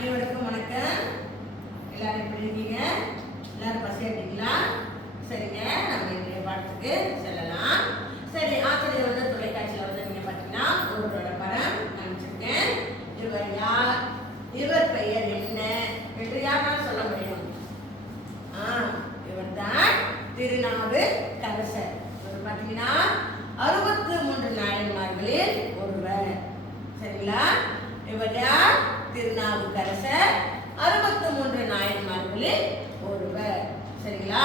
அனைவருக்கும் வணக்கம். எல்லாரும் எப்படி இருக்கீங்க? எல்லாரும் பசியாட்டீங்களா? சரிங்க, நம்ம இன்றைய பாடத்துக்கு செல்லலாம். சரி, ஆசிரியர் வந்து தொலைக்காட்சியில் வந்து நீங்க பார்த்தீங்கன்னா ஒருவரோட படம் காமிச்சிருக்கேன். இவர் யார், இவர் பெயர் என்ன என்று யாரால் சொல்ல முடியும்? இவர் தான் திருநாவுக்கரசர். இவர் பார்த்தீங்கன்னா 63 நாயன்மார்களில் ஒருவர். சரிங்களா? இவர் யார்? திருநாவுக்கரசர், 63 நாயன்மார்களில் ஒருவர். சரிங்களா?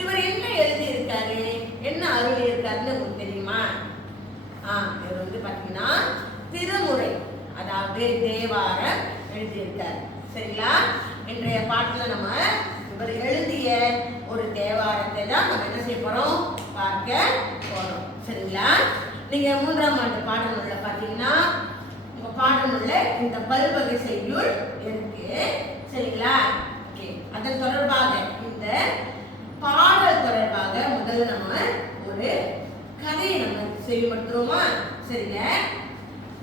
இவர் என்ன எழுதி இருக்காரு, என்ன அருள் இருக்காருன்னு உங்களுக்கு தெரியுமா? இவர் வந்து பாத்தீங்கன்னா திருமுறை, அதாவது தேவாரம் எழுதியிருக்காரு. சரிங்களா? இன்றைய பாட்டுல நம்ம இவர் எழுதிய ஒரு தேவாரத்தை தான் நம்ம என்ன செய்ய போறோம், பார்க்க போறோம். சரிங்களா? நீங்க 3ஆம் ஆண்டு பாடநூல்ல பாத்தீங்கன்னா பாடநூல்ல இந்த பல்வகை செய்யுள் இருக்கு. சரிங்களா? அதன் தொடர்பாக இந்த பாடல் தொடர்பாக முதல்ல நம்ம ஒரு கதையை நம்ம செய்யப்படுத்துறோமா? சரிங்க,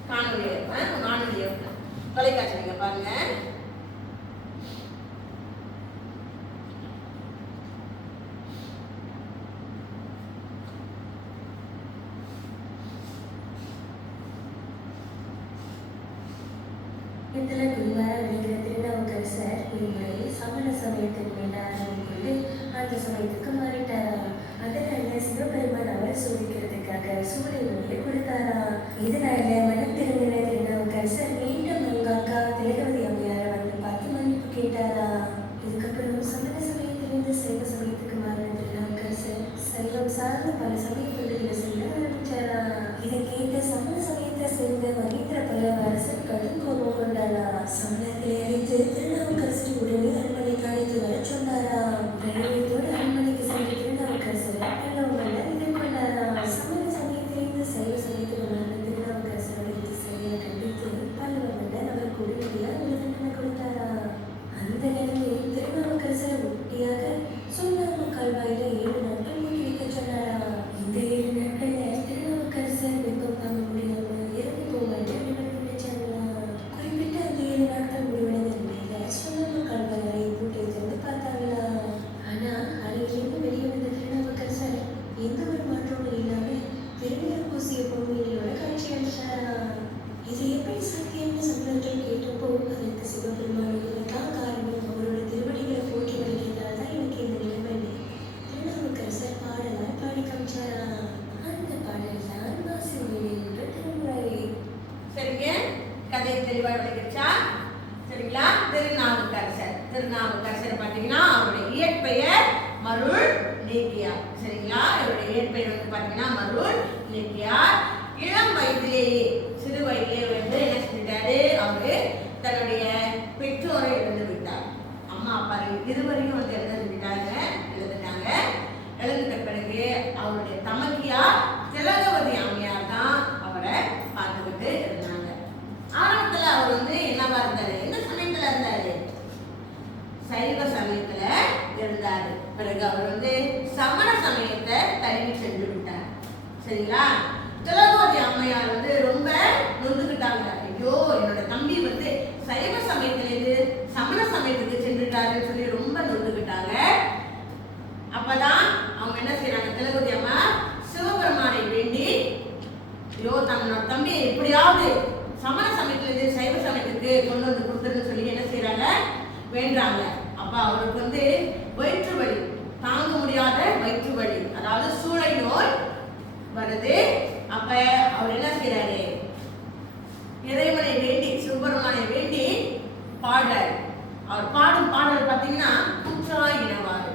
காணொலி தொலைக்காட்சி நீங்க பாருங்க. இதில் குருவார விளங்குகிற திருநாவுக்கரசர் ஒருமுறை சமண சமயத்தின் மேல ஆர்வம் கொண்டு அந்த சமயத்துக்கு மாறிட்டாராம். அதனால சிவபெருமான் அவரை சோதிக்கிறதுக்காக சூளை நோயை கொடுத்தாராம். இதனால மனம் திரும்பின திருநாவுக்கரசர் மீண்டும் அவங்க அக்கா திலகவதி அம்மையாரை வந்து பார்த்து மன்னிப்பு கேட்டாராம். இதுக்கப்புறம் சமண சமயத்திலிருந்து சைவ சமயத்துக்கு மாறின திருநாவுக்கரசர் சைவம் சார்ந்த பல சமய தொழில்களை செய்ய ஆரம்பிச்சாராம். இதை கேட்ட சமண சமயத்தை சேர்ந்த மகேந்திர பல்லவ அரசர் கடும் கோபம் கொண்டாரா. சமணத்தை அழைத்து திருநாவுக்கரசர் உடனே அரண்மனைக்கு அழைத்து வர சொன்னாராம். தைரியத்தோடு அரண்மனைக்கு சென்று திருநாவுக்கரசர் பல்லவ மன்னர் எதிர்கொண்டாராம். சமண சமயத்திலிருந்து சைவ சமயத்துக்கு மாறின திருநாவுக்கரசர் அழைத்து சரியாக கண்டித்து பல்லவ மன்னர் அவர் கொடுமையாக ஒரு தண்டனை கொடுத்தாராம். அந்த நிலையில் திருநாவுக்கரசர் உறுதியாக சுண்ணாம்பு கால்வாயில 7 நாட்கள் மூடி வைக்க சொன்னாராம். இந்த 7 நாட்கள்ல திருநாவுக்கரசர் வெப்பம் தாங்க முடியாம இறந்து போவாரு நினைச்சாங்களாம். குறிப்பிட்ட அந்த 7 நாட்கள் முடிவடைந்த நிலையில சுண்ணாம்பு கால்வாய் அறையை பூட்டை திறந்து பார்த்தாங்களாம். ஆனா அறையிலிருந்து வெளியே வந்த திருநாவுக்கரசர் எந்த ஒரு மாற்றமும் இல்லாம திருநீர் பூசிய பொன்மையிலோட காட்சி அளித்தாராம். இது எப்படி சாத்தியம்னு சமணர்கள் கேட்டப்போ அதற்கு சிவபெருமான் தான் காரணம், அவரோட திருவடிகளை போற்றி வருகிறதால தான் எனக்கு இந்த நிலைமை திருநாவுக்கரசர் பாடலால் பாடி காமிச்சாராம். அந்த பாடல் தான் மாசிமணி என்ற திருமுறை. சரிங்க, கதை தெளிவாக விளக்கிடுச்சா? சரிங்களா? திருநாவுக்கரசர் பாத்தீங்கன்னா அவருடைய இயற்பெயர் மருள் நீக்கியார். சரிங்களா? இவருடைய இயற்பெயர் வந்து பாத்தீங்கன்னா மருள் நீக்கியார். இளம் வயதிலேயே, சிறு வயதிலே வந்து என்ன செஞ்சிட்டாரு, அவரு தன்னுடைய பெற்றோரை இழந்து விட்டார். அம்மா அப்பா இருவரையும் வந்து இழந்துட்டாங்க. இழந்துட்ட பிறகு அவருடைய தமக்கியார் திலகவதி அம்மையார் தான் அவரை பார்த்துக்கிட்டு இருந்தாங்க. ஆரம்பத்துல அவர் வந்து என்னவா இருந்தாரு, என்ன சமயத்துல இருந்தாரு, சைவ சமயத்துல இருந்தாரு. பிறகு அவர் வந்து சமண சமயத்தை தழுவி சென்று விட்டார். சரிங்களா? திலகவதி அம்மையார் வந்து ரொம்ப நொந்துக்கிட்டாங்க. ஐயோ, என்னோட தம்பி வந்து சைவ சமயத்திலிருந்து சமண சமயத்துக்கு சென்றுட்டாருன்னு சொல்லி ரொம்ப நொந்துக்கிட்டாங்க. அப்பதான் அவங்க என்ன செய்யறாங்க, திலகவதி அம்மா சிவபெருமானை வேண்டி, ஐயோ தன்னோட தம்பி எப்படியாவது சமண சமயத்திலிருந்து சைவ சமயத்துக்கு கொண்டு வந்து கொடுத்துருன்னு சொல்லி என்ன செய்யறாங்க, வேண்டாங்க. அப்ப அவருக்கு வந்து வயிற்று வலி, தாங்க முடியாத வயிற்று வலி, அதாவது சூளை நோய் வருது. அப்ப அவர் என்ன செய்யறாரு, இறைவனை வேண்டி சிவபெருமானை வேண்டி பாடுறாரு. அவர் பாடும் பாடல் பார்த்தீங்கன்னா கூற்றாயினவாறு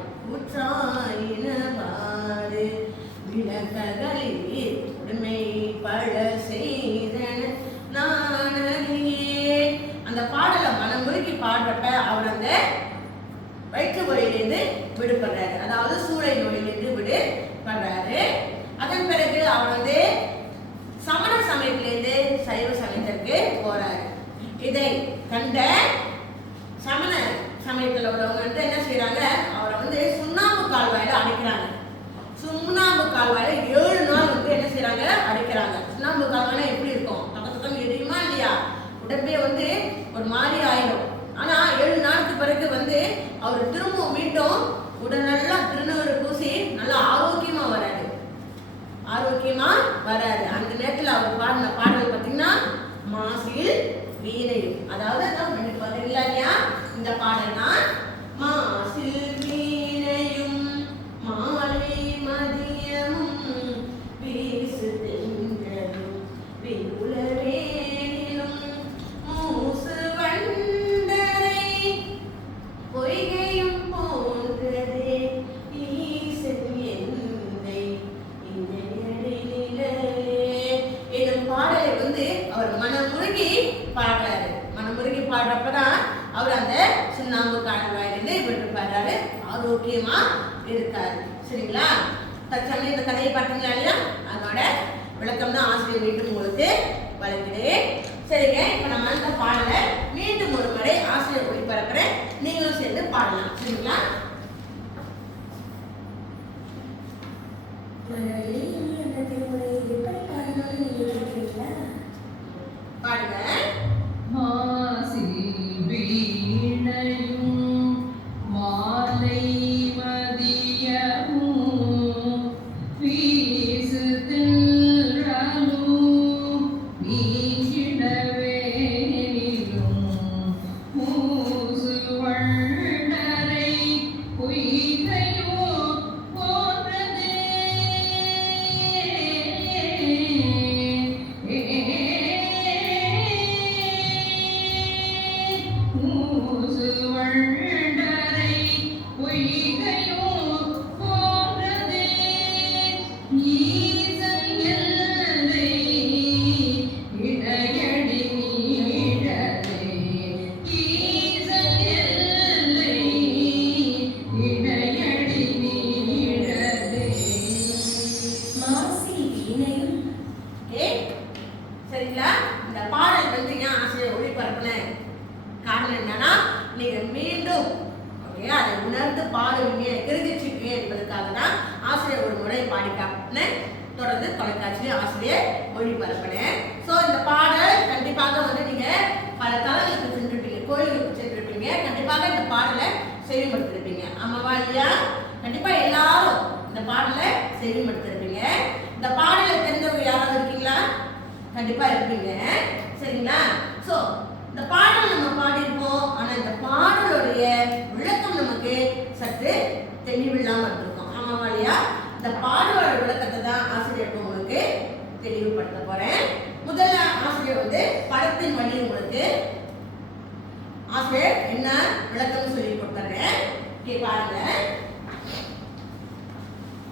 விளக்ககளில் உண்மை பழ செய்தன நானே. அந்த பாடலை மனமுருகி பாடுறப்ப அவர் அந்த வயிற்று வலியிலிருந்து விடுபடுறாரு, அதாவது சூளை நோயிலிருந்து விடுபடுறாரு. அதன் பிறகு அவர் வந்து சமண சமயத்திலிருந்து சைவ சமயத்திற்கு போறாரு. இதை கண்ட சமண சமயத்தில் உள்ளவங்க வந்து என்ன செய்யறாங்க, அவரை வந்து சுண்ணாம்பு கால்வாயில அடைக்கிறாங்க. சுண்ணாம்பு கால்வாயில 7 நாள் வந்து என்ன செய்யறாங்க, அடைக்கிறாங்க. சுண்ணாம்பு கால்வாயில எப்படி இருக்கும், தகத்தம் எரியுமா இல்லையா, உடம்பே வந்து ஒரு மாதிரி ஆயிடும். பிறகு வந்து அவர் திரும்ப மீண்டும் உடல் நல்லா திருநூறு பூசி நல்லா ஆரோக்கியமா வராது. அந்த நேரத்துல அவர் பாடின பாடல் பார்த்தீங்கன்னா மாசில் வீணையும். அதாவது பார்த்தீங்களா இல்லையா, இந்த பாடல்னா மாசில் வீணையும் மாலை மதியமும் வீசு தென்றலும் விகுலவேலும் மூசு வண்டரை பொய்கையும் போன்றதே ஈசன் என்னை எனும் பாடலை வந்து அவர் மனமுருகி பாடுறாரு. மனமுருகி பாடுறப்பதான் அவர் அந்த சுண்ணாம்பு கால்வாயிலிருந்து விட்டு பாடுறாரு, ஆரோக்கியமா இருக்காரு. சரிங்களா? தற்சமயம் இந்த கதையை பார்த்தீங்களா இல்லையா, அதோட விளக்கம் தான் ஆசிரியர் மீண்டும் உங்களுக்கு வழங்குகிறேன். சரிங்க, இப்ப நம்ம அந்த பாடலை மீண்டும் ஒரு முறை ஆசிரியர் ஒளிபரப்புறேன், நீங்களும் சேர்ந்து பாடலாம். சரிங்களா? பாடுங்க. சரிங்களா? இந்த பாடல் வந்து ஏன் ஆசிரியர் ஒளிபரப்புன காரணம் என்னன்னா, நீங்க மீண்டும் அதை உணர்ந்து பாடுவீங்க, கிருதிச்சுவீங்க என்பதற்காக தான் ஆசிரியர் ஒரு முறை பாடி காட்டின. தொடர்ந்து தொலைக்காட்சியில் ஆசிரியர் ஒளிபரப்பினேன். ஸோ இந்த பாடல் கண்டிப்பாக வந்து நீங்க பல தலங்களுக்கு சென்றிருப்பீங்க, கோயிலுக்கு சென்றிருப்பீங்க, கண்டிப்பாக இந்த பாடலை செவிமடுத்திருப்பீங்க. ஆமாவா இல்லையா? கண்டிப்பா எல்லாரும் இந்த பாடலை செவிமடுத்திருப்பீங்க. இந்த பாடலை தெரிஞ்சவங்க யாராவது இருக்கீங்களா? கண்டிப்பா இருப்பீங்க. சரிங்களா? சோ இந்த பாடல் நம்ம பாடியிருப்போம், ஆனா இந்த பாடலுடைய விளக்கம் நமக்கு சற்று தெளிவில்லாம இருந்திருக்கும். ஆமாவா இல்லையா? இந்த பாடலோட விளக்கத்தை தான் ஆசிரியர் உங்களுக்கு தெளிவுபடுத்த போறேன். முதல்ல ஆசிரியர் வந்து படத்தின் வழி உங்களுக்கு ஆசிரியர் என்ன விளக்கம் சொல்லி கொடுத்துறேன். பாருங்க.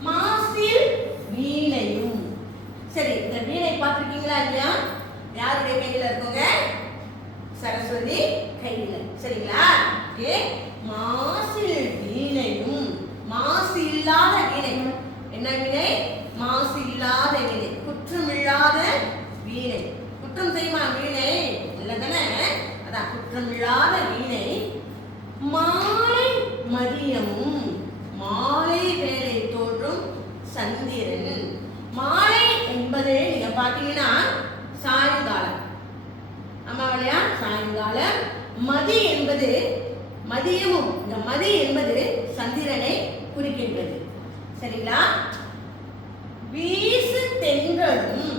மாசில் வீணையும். சரி, இந்த வீணை பார்த்திருக்கீங்களா இல்லையா? யாருடைய கையில இருக்குங்க? சரஸ்வதி கையில. சரிங்களா? மாசில் வீணையும், மாசு இல்லாத வீணை. என்ன வீணை? மாசு இல்லாத வீணை, குற்றமில்லாத வீணை. குற்றம் செய்யுமா வீணை? இல்லதானே? அதான் குற்றமில்லாத வீணை. மாலை மதியமும், மாலை வேளை தோன்றும் சந்திரன். மாலை என்பது நீங்க பாத்தீங்கன்னா சாயங்காலம். ஆமா இல்லையா? சாயங்காலம். மதி என்பது மதியமும், இந்த மதி என்பது சந்திரனை குறிக்கின்றது. சரிங்களா? வீசு தென்றலும்,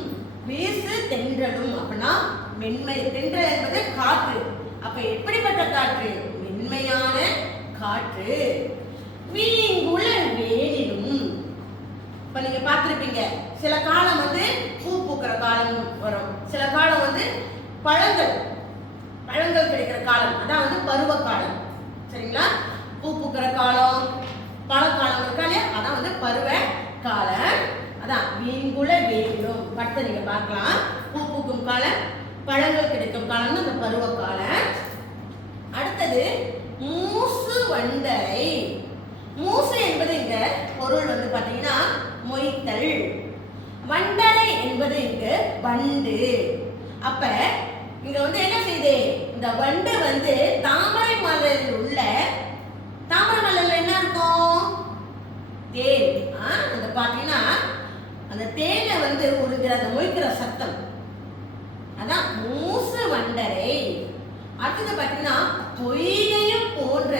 வீசு தென்றலும் அப்படின்னா மென்மை. தென்றல் என்பது காற்று. அப்ப எப்படிப்பட்ட காற்று? மென்மையான காற்று. வீங்குல வேலிலும். இப்ப நீங்க பார்த்திருப்பீங்க, சில காலம் வந்து பூ பூக்கிற காலம் வரும், சில காலம் வந்து பழங்கள் கிடைக்கிற காலம், அதான் வந்து பருவ காலம். சரிங்களா? பூ பூக்கிற காலம், பழக்காலம் இருக்கா இல்லையா, அதான் வந்து பருவ காலம். அதான் வீங்குல வேலிலும். படத்தை நீங்க பார்க்கலாம். பூ பூக்கும் காலம், பழங்கள் கிடைக்கும் காலம் அந்த பருவ காலம். அடுத்தது மூசு வண்டரை. மூசு என்பது இங்க பொருள் வந்து பாத்தீங்கன்னா மொய்த்தல். வண்டரை என்பது இங்க வண்டு. அப்ப இங்க வந்து என்ன செய்யுது? இந்த வண்டு வந்து தாமரை மலரில் உள்ள, தாமரை மலர்ல என்ன இருக்கும்? தேன். அந்த பாத்தீங்கன்னா அந்த தேனை வந்து உருகிற அந்த மொய்க்கிற சத்தம், அதான் மூசு வண்டரை. அடுத்தது பாத்தீங்கன்னா பொய்கையும் போன்ற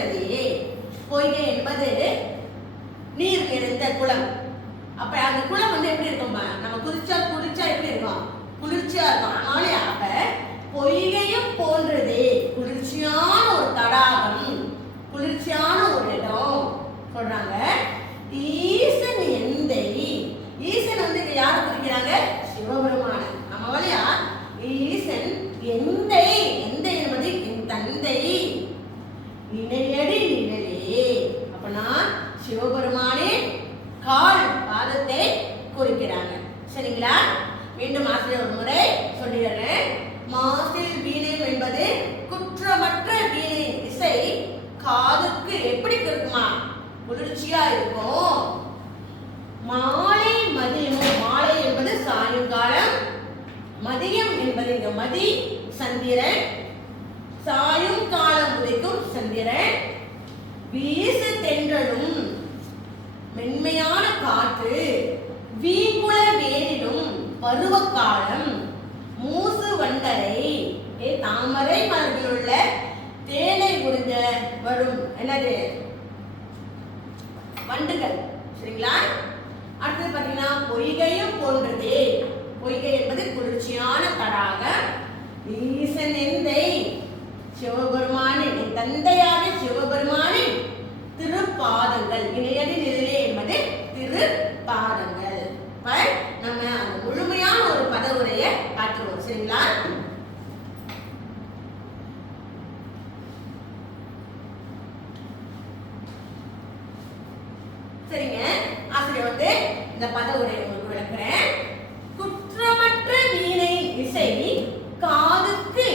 பொய்கை என்பது நீர் நிறைந்த குளம். அப்ப அந்த குளம் வந்து எப்படி இருக்குமா, நம்ம குளிச்சா எப்படி இருக்கும், குளிர்ச்சியா இருக்கும். அதனால அப்ப பொய்கையும் போன்றது குளிர்ச்சியான ஒரு தடாகம், குளிர்ச்சியான ஒரு இடம் சொல்றாங்க. ஈசன் எந்தை, ஈசன் வந்து இங்க யாரை குறிக்கிறாங்க, சிவபெருமான. நம்ம வழியா ஈசன் எந்தை, எந்தை என்பது என் தந்தை, இணையடி நிழலே. அப்பனா சிவபெருமானே கால் பாதத்தை குறிக்கிறாங்க. சரிங்களா? மீண்டும் ஆசிரியர் ஒரு முறை சொல்லிடுறேன். மாசில் வீணை என்பது குற்றமற்ற வீணை இசை காதுக்கு எப்படி இருக்குமா, குளிர்ச்சியா இருக்கும். மாலை மதியம், மாலை என்பது சாயங்காலம், மதியம் என்பது இங்க மதி சந்திரன், சாயங்காலம் உதிக்கும் சந்திரன். வீசு தென்றலும் மென்மையான காற்று, வீங்குள வேலிடும் பருவகாலம், மூசு வண்டரை தாமரை மலர்கள் உள்ள தேனை உறிஞ்ச வரும் என்னது வண்டுகள். சரிங்களா? அடுத்தது பாத்தீங்கன்னா பொய்கையும் போன்றது, பொய்கை என்பது குளிர்ச்சியான தடாகம். ஈசன் எந்தை சிவபெருமானின் தந்தையாக சிவபெருமானின் திருப்பாதங்கள், இணையடி நிழலே என்பது திருப்பாதங்கள். நம்ம அந்த முழுமையான ஒரு பத உரையை பார்த்துருவோம். சரிங்களா? சரிங்க, ஆசிரியர் வந்து இந்த பத உரையை உங்களுக்கு விளக்குறேன். குற்றமற்ற வீணை இசை காதுக்கு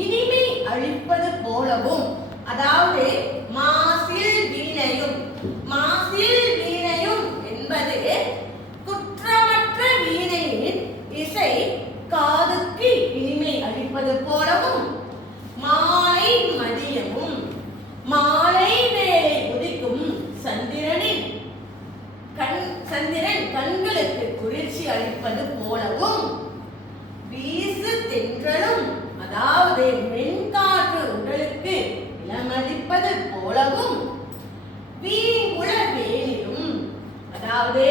இனிமை அளிப்பது போலவும், அதாவது மாசில் வீணையும், மாசில் வீணையும் என்பது குற்றமற்ற வீணையின் இசை காதுக்கு இனிமை அளிப்பது போலவும், மாலை மதியமும் மாலை வேளை உதிக்கும் சந்திரனின் சந்திரன் கண்களுக்கு குளிர்ச்சி அளிப்பது போலவும், வீசு தென்றலும் அதாவது மென்காற்று உடலுக்கு இளமளிப்பது போலவும், வீங்குள வேலிலும் அதாவது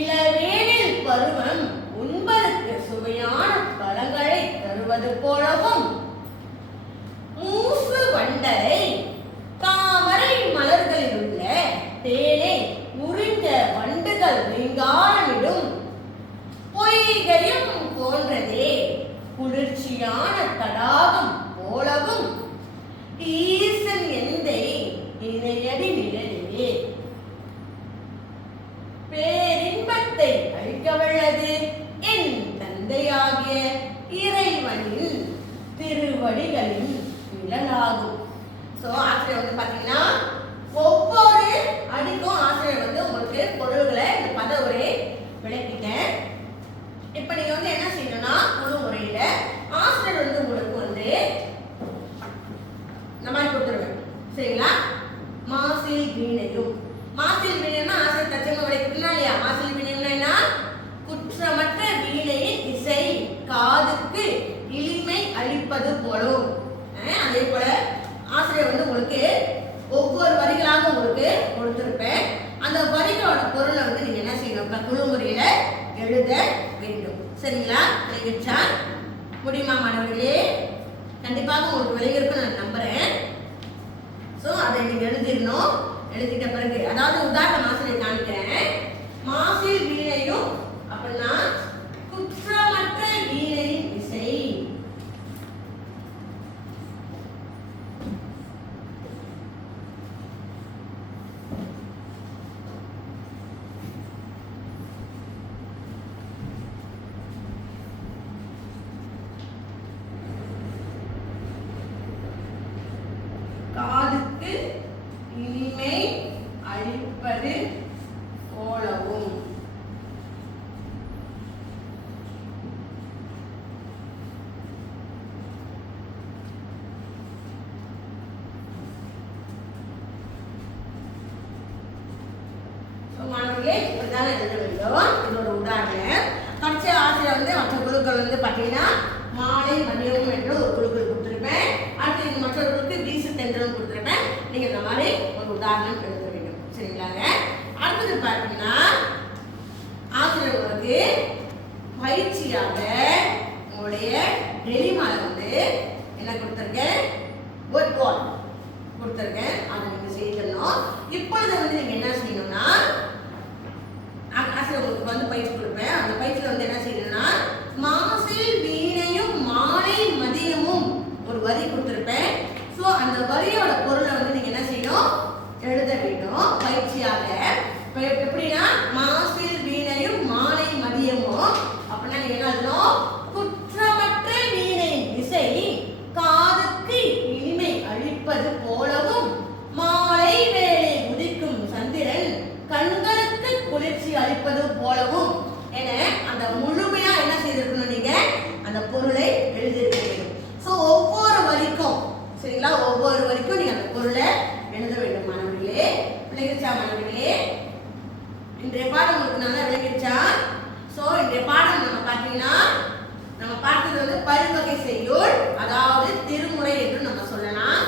இளவேனில் பருவம் உண்பதற்கு சுவையான பழங்களை தருவது போலவும், மூசு வண்டரை தாமரை மலர்களில் உள்ள தேனை உறிஞ்ச வண்டுகள் நீங்காரமிடும் பொய்கையும் போன்றதே குளிர்ச்சியான தடாகம் போலவும், ஈசன் எந்தை இணையடி நிழலே பேரின்பத்தை அளிக்கவல்லது என் தந்தையாகிய இறைவனின் திருவடிகளின் நிழலாகும். ஸோ ஆசிரியர் வந்து பார்த்தீங்கன்னா ஒவ்வொரு அடிக்கும் ஆசிரியர் வந்து உங்களுக்கு பொருள்களை இந்த பத உரையை விளக்கிட்டேன். இப்போ நீங்கள் வந்து என்ன செய்யணும்னா முழு முறையில் ஆசிரியர் வந்து உங்களுக்கு வந்து இந்த மாதிரி கொடுத்துருவேன். சரிங்களா? மாசில் வீணையும், மாசில் வீணைனா ஆசிரியர் தச்சங்க விளக்கிட்டுனா இல்லையா, மாசில் வீணைனா என்ன, குற்றமற்ற வீணையின் இசை காதுக்கு இனிமை அளிப்பது போலும். அதே போல ஆசிரியர் வந்து உங்களுக்கு ஒவ்வொரு வரிகளாக உங்களுக்கு கொடுத்திருப்பேன். அந்த வரிகளோட பொருளை வந்து நீங்க என்ன செய்யணும், குழு முறையில எழுத வேண்டும். சரிங்களா? விளங்கிடுச்சா? முடியுமா மாணவர்களே? கண்டிப்பாக உங்களுக்கு விளங்கியிருக்கும் நான் நம்புறேன். ஸோ அதை நீங்க எழுதிடணும். எழுதிட்ட பிறகு அதாவது உதாரணம் ஆசிரியர் காணிக்கிறேன். மாசில் வீணையும் அப்படின்னா குற்றமற்ற வீணையின் இசை, காதுக்கு இனிமை அளிப்பது போலவும், மாணவர்களே இப்படிதான் எழுத வேண்டும். இதோட உதாரணம் கடைசி ஆசிரியர் வந்து மற்ற குழுக்கள் வந்து பார்த்தீங்கன்னா மாலை மதியம் என்று ஒரு குழுக்கள் கொடுத்துருப்பேன். அடுத்து மற்றவர்களுக்கு வீசு தென்றலும் கொடுத்துருப்பேன். நீங்க இந்த மாதிரி ஒரு உதாரணம் எழுத வேண்டும். சரிங்களாங்க? அடுத்தது பார்த்தீங்கன்னா ஆசிரியர் உங்களுக்கு பயிற்சியாக உங்களுடைய டெலிமால வந்து என்ன கொடுத்துருக்கேன், வேர்ட் வால் கொடுத்துருக்கேன். அதை நீங்க செய்யணும். இப்பொழுது வந்து நீங்க என்ன செய்யணும்னா, ஆசிரியர் உங்களுக்கு வந்து பயிற்சி கொடுப்பேன். அந்த பயிற்சியில வந்து என்ன செய்யணும்னா, மாசில் வீணையும் மாலை மதியமும் ஒரு வரி கொடுத்துருப்பேன். ஸோ அந்த வரியோட பொருளை வந்து நீங்க என்ன செய்யணும், எழுத வேண்டும் பயிற்சியாக. எப்படின்னா மாசில் வீணையும் மாலை மதியமும் அப்படின்னா நீங்க என்ன எழுதணும், குற்றமற்ற வீணை இசை காதுக்கு இனிமை அளிப்பது போலவும் மாலை வேளை உதிக்கும் சந்திரன் கண்களுக்கு குளிர்ச்சி அளிப்பது போலவும் என அந்த முழுமையா என்ன செய்திருக்கணும், நீங்க அந்த பொருளை எழுதியிருக்க வேண்டும். ஸோ ஒவ்வொரு வரிக்கும் சரிங்களா, ஒவ்வொரு வரிக்கும் நீங்க அந்த பொருளை எழுத வேண்டும். மாணவர்களே விளங்கிருச்சா? மாணவர்களே இன்றைய பாடம் உங்களுக்கு நல்லா விளங்கிருச்சா? ஸோ இன்றைய பாடம் நம்ம பார்த்தீங்கன்னா நம்ம பார்த்தது வந்து பல்வகை செய்யுள், அதாவது திருமுறை என்று நம்ம சொல்லலாம்.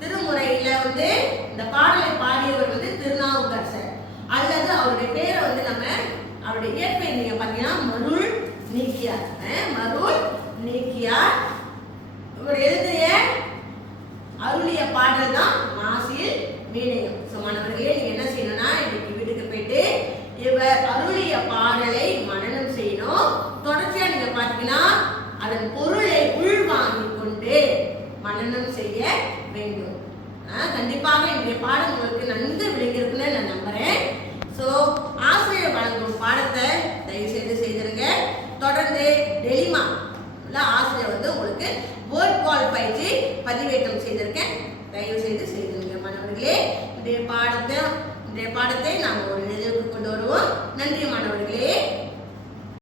திருமுறையில வந்து இந்த பாடலை பாடியவர் வந்து திருநாவுக்கரசர், அல்லது அவருடைய பேரை வந்து நம்ம அவருடைய இயற்பெயர் நீங்க பார்த்தீங்கன்னா மருள் நீக்கியார். மருள் நீக்கியார். இவர் எழுதிய அருளிய பாடல் தான் மாசில் வீணையும். ஸோ மாணவர்களே நீங்க என்ன செய்யணும்னா, இன்னைக்கு வீட்டுக்கு போயிட்டு இவர் அருளிய பாடலை மனனம் செய்யணும். தொடர்ச்சியா நீங்க பார்த்தீங்கன்னா அதன் பொருளை உள்வாங்கிக் கொண்டு மனனம் செய்ய வேண்டும். கண்டிப்பாக இன்றைய பாடம் உங்களுக்கு நன்கு விளங்கியிருக்குன்னு நான் நம்புறேன். ஸோ ஆசிரியர் வழங்கும் பாடத்தை தயவு செய்து செய்திருங்க. தொடர்ந்து டெலிமா ஆசிரியர் வந்து உங்களுக்கு வேர்ட் வால் பயிற்சி பதிவேற்றம் செய்திருக்கேன். தயவு செய்து செய்திருங்க மாணவர்களே. இன்றைய பாடத்தை நாங்கள் ஒரு நிறைவுக்கு கொண்டு வருவோம். நன்றி மாணவர்களே.